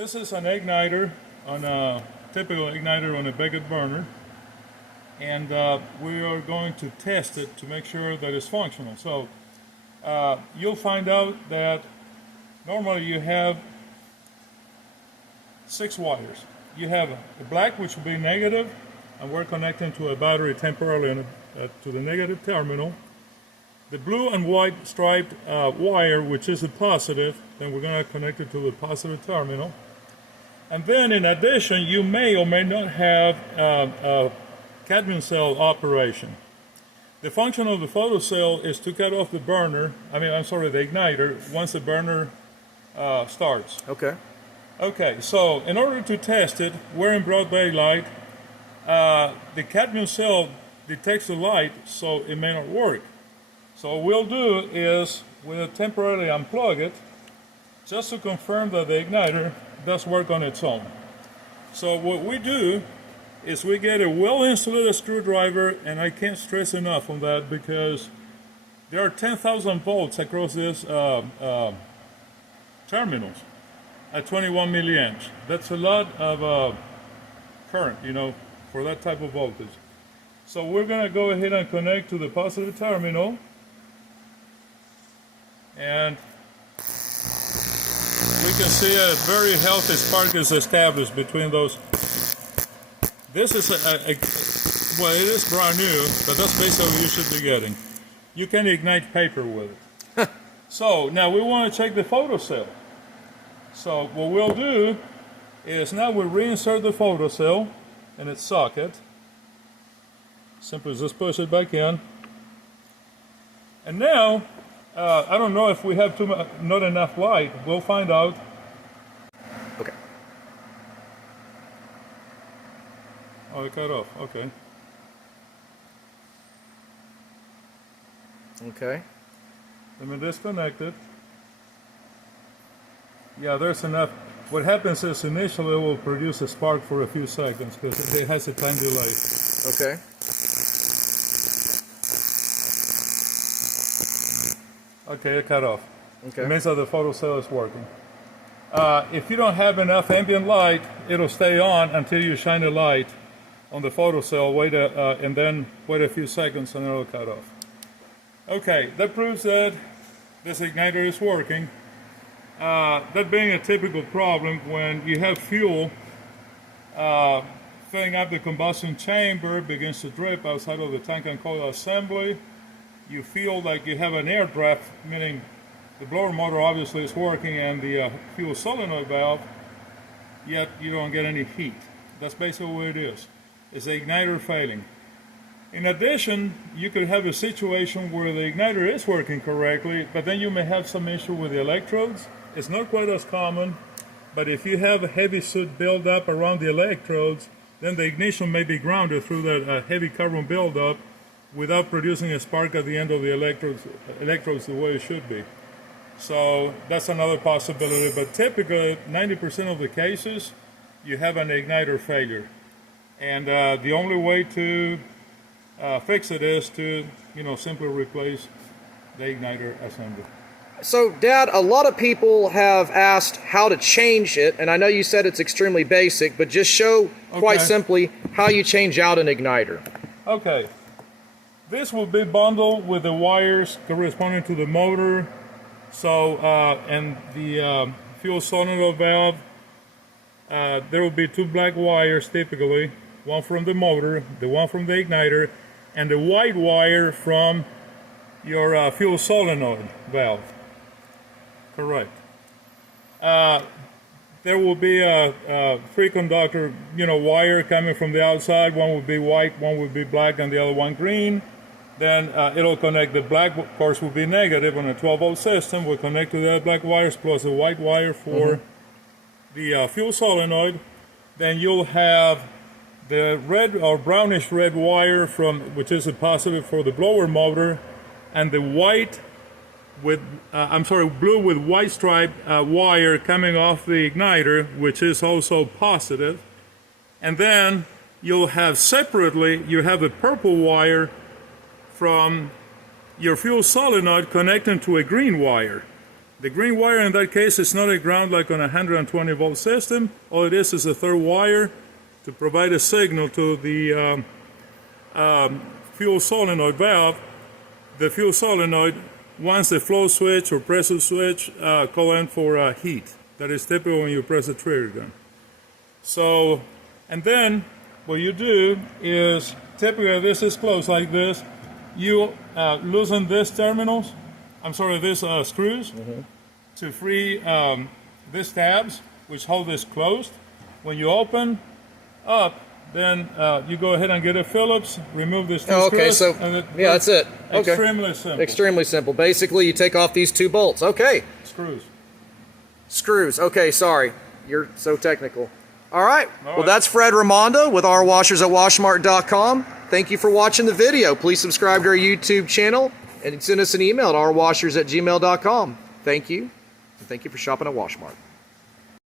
This is an igniter, on a typical igniter on a Beckett burner, and we are going to test it to make sure that it's functional. So you'll find out that normally you have 6 wires. You have the black, which will be negative, and we're connecting to a battery temporarily to the negative terminal. The blue and white striped wire, which is the positive, then we're going to connect it to the positive terminal. And then in addition, you may or may not have a cadmium cell operation. The function of the photocell is to cut off the burner, the igniter, once the burner starts. Okay. Okay, so in order to test it, we're in broad daylight. The cadmium cell detects the light, so it may not work. So what we'll do is we'll temporarily unplug it just to confirm that the igniter does work on its own. So what we do is we get a well-insulated screwdriver, and I can't stress enough on that because there are 10,000 volts across these terminals at 21 milliamps. That's a lot of current, for that type of voltage. So we're going to go ahead and connect to the positive terminal, and we can see a very healthy spark is established between those. This is well, it is brand new, but that's basically what you should be getting. You can ignite paper with it. So now we want to check the photocell. So what we'll do is now we'll reinsert the photocell in its socket. Simply just push it back in. And now, I don't know if we have not enough light. We'll find out. Okay. Oh, it cut off. Okay. Okay. Let me disconnect it. Yeah, there's enough. What happens is initially it will produce a spark for a few seconds because it has a time delay. Okay. Okay, it cut off. Okay. It means that the photocell is working. If you don't have enough ambient light, it'll stay on until you shine a light on the photocell, and then wait a few seconds and it'll cut off. Okay, that proves that this igniter is working. That being a typical problem when you have fuel filling up the combustion chamber, begins to drip outside of the tank and coil assembly. You feel like you have an air draft, meaning the blower motor obviously is working and the fuel solenoid valve, yet you don't get any heat. That's basically what it is. It's the igniter failing. In addition, you could have a situation where the igniter is working correctly, but then you may have some issue with the electrodes. It's not quite as common, but if you have a heavy soot buildup around the electrodes, then the ignition may be grounded through that heavy carbon buildup without producing a spark at the end of the electrodes the way it should be. So that's another possibility, but typically 90% of the cases you have an igniter failure, and the only way to fix it is to simply replace the igniter assembly. So, Dad, a lot of people have asked how to change it, and I know you said it's extremely basic, but just show quite simply how you change out an igniter. Okay. This will be bundled with the wires corresponding to the motor. So, and the fuel solenoid valve, there will be 2 black wires typically, one from the motor, the one from the igniter, and the white wire from your fuel solenoid valve. Correct. There will be a 3-conductor, wire coming from the outside. One will be white, one will be black, and the other one green. Then it'll connect. The black, of course, will be negative on a 12-volt system. We'll connect to the black wires plus the white wire for the fuel solenoid. Then you'll have the red or brownish red wire which is a positive for the blower motor, and the white with blue with white striped wire coming off the igniter, which is also positive. And then you'll have separately, you have a purple wire from your fuel solenoid connecting to a green wire. The green wire in that case is not a ground like on a 120 volt system. All it is a third wire to provide a signal to the fuel solenoid valve. The fuel solenoid wants the flow switch or pressure switch call in for heat. That is typical when you press the trigger gun. So, and then what you do is, typically this is closed like this, you loosen these terminals, these screws, to free these tabs, which hold this closed. When you open up, then you go ahead and get a Phillips, remove this two screws. So, yeah, that's it. Okay. Extremely simple. Extremely simple. Basically, you take off these 2 bolts. Okay. Screws. Okay, sorry. You're so technical. All right. Well, that's Fred Raimondo with rwashers at washmart.com. Thank you for watching the video. Please subscribe to our YouTube channel and send us an email at rwashers@gmail.com. Thank you, and thank you for shopping at Washmart.